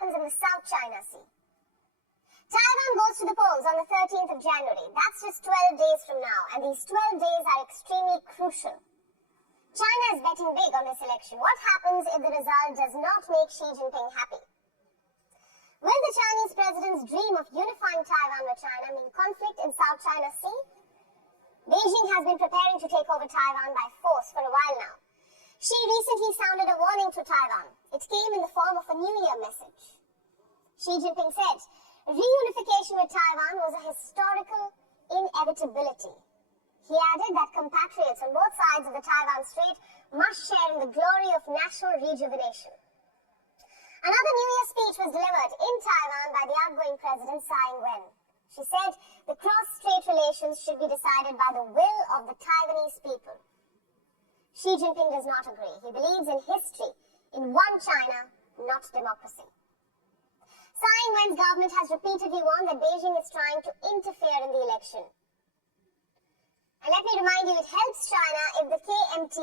happens in the South China Sea. Taiwan goes to the polls on the 13th of January. That's just 12 days from now, and these 12 days are extremely crucial. China is betting big on this election. What happens if the result does not make Xi Jinping happy? Will the Chinese president's dream of unifying Taiwan with China mean conflict in South China Sea? Beijing has been preparing to take over Taiwan by force for a while now. Xi recently sounded a warning to Taiwan. It came in the form of a New Year message. Xi Jinping said, reunification with Taiwan was a historical inevitability. He added that compatriots on both sides of the Taiwan Strait must share in the glory of national rejuvenation. Another New Year speech was delivered in Taiwan by the outgoing president Tsai Ing-wen. She said the cross-strait relations should be decided by the will of the Taiwanese people. Xi Jinping does not agree. He believes in history, in one China, not democracy. Tsai Ing-wen's government has repeatedly warned that Beijing is trying to interfere in the election. And let me remind you, it helps China if the KMT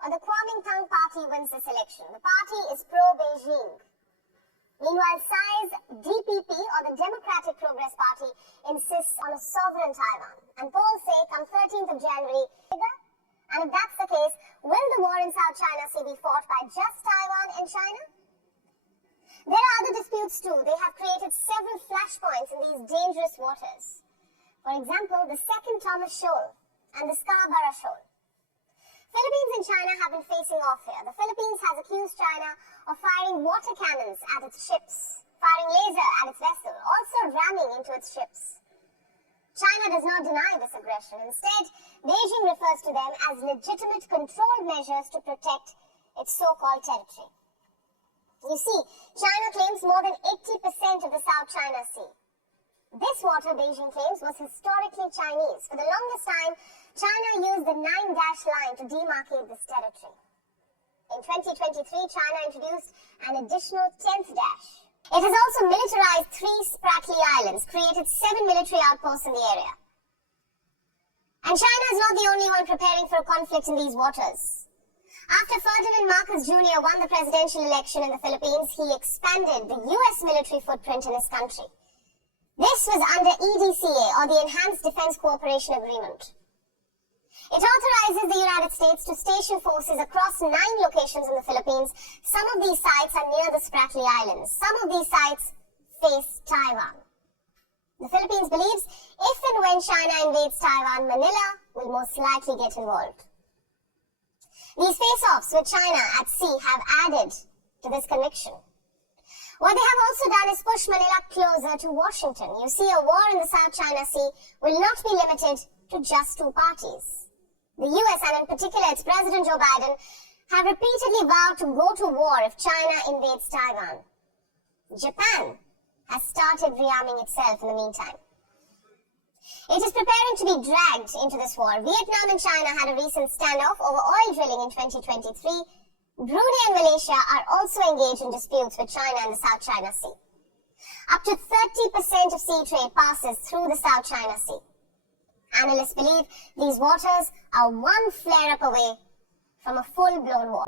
or the Kuomintang party wins this election. The party is pro-Beijing. Meanwhile, Tsai's DPP or the Democratic Progress Party insists on a sovereign Taiwan. And polls say come 13th of January, and if that's the case, will the war in South China Sea be fought by just Taiwan and China? There are other disputes too. They have created several flashpoints in these dangerous waters. For example, the second Thomas Shoal and the Scarborough Shoal. Philippines and China have been facing off here. The Philippines has accused China of firing water cannons at its ships, firing laser at its vessel, also ramming into its ships. China does not deny this aggression. Instead, Beijing refers to them as legitimate controlled measures to protect its so-called territory. You see, China claims more than 80% of the South China Sea. This water, Beijing claims, was historically Chinese. For the longest time, China used the 9-dash line to demarcate this territory. In 2023, China introduced an additional 10th dash. It has also militarized 3 Spratly Islands, created 7 military outposts in the area. And China is not the only one preparing for a conflict in these waters. After Ferdinand Marcos Jr. won the presidential election in the Philippines, he expanded the U.S. military footprint in his country. This was under EDCA, or the Enhanced Defense Cooperation Agreement. It authorizes the United States to station forces across 9 locations in the Philippines. Some of these sites are near the Spratly Islands. Some of these sites face Taiwan. The Philippines believes if and when China invades Taiwan, Manila will most likely get involved. These face-offs with China at sea have added to this conviction. What they have also done is push Manila closer to Washington. You see, a war in the South China Sea will not be limited to just 2 parties. The US, and in particular its President Joe Biden, have repeatedly vowed to go to war if China invades Taiwan. Japan has started rearming itself in the meantime. It is preparing to be dragged into this war. Vietnam and China had a recent standoff over oil drilling in 2023. Brunei and Malaysia are also engaged in disputes with China in the South China Sea. Up to 30% of sea trade passes through the South China Sea. Analysts believe these waters are one flare-up away from a full-blown war.